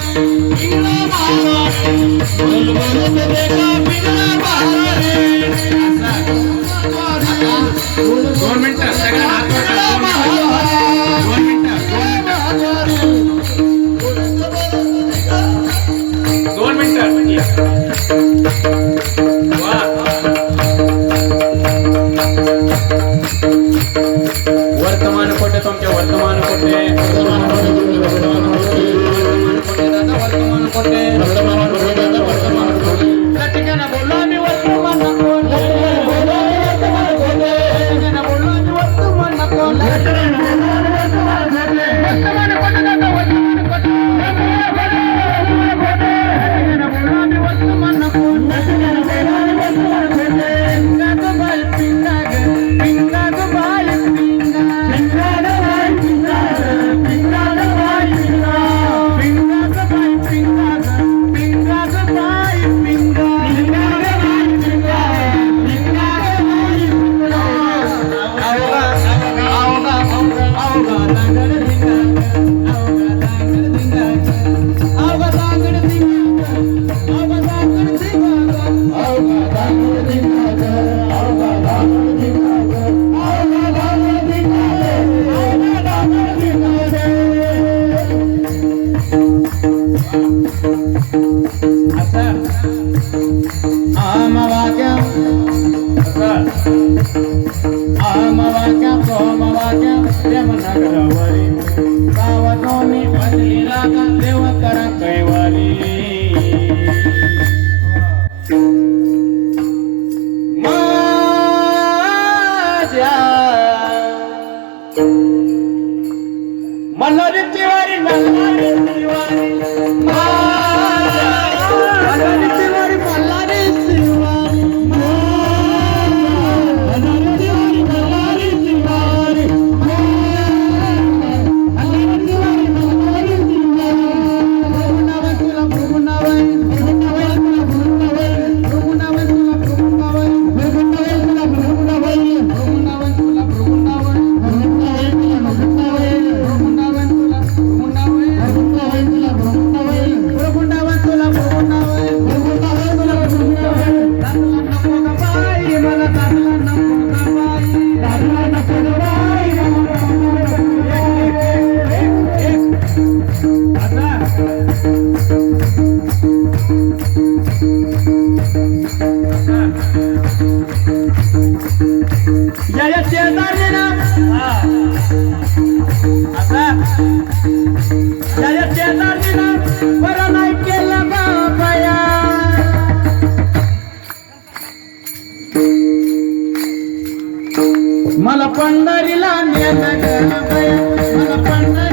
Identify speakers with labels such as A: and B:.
A: Well, well, well, well, well, well, well, well, well, well, अथ आमवाक्यम् பண்ணறிலாம் என்ன பண்ண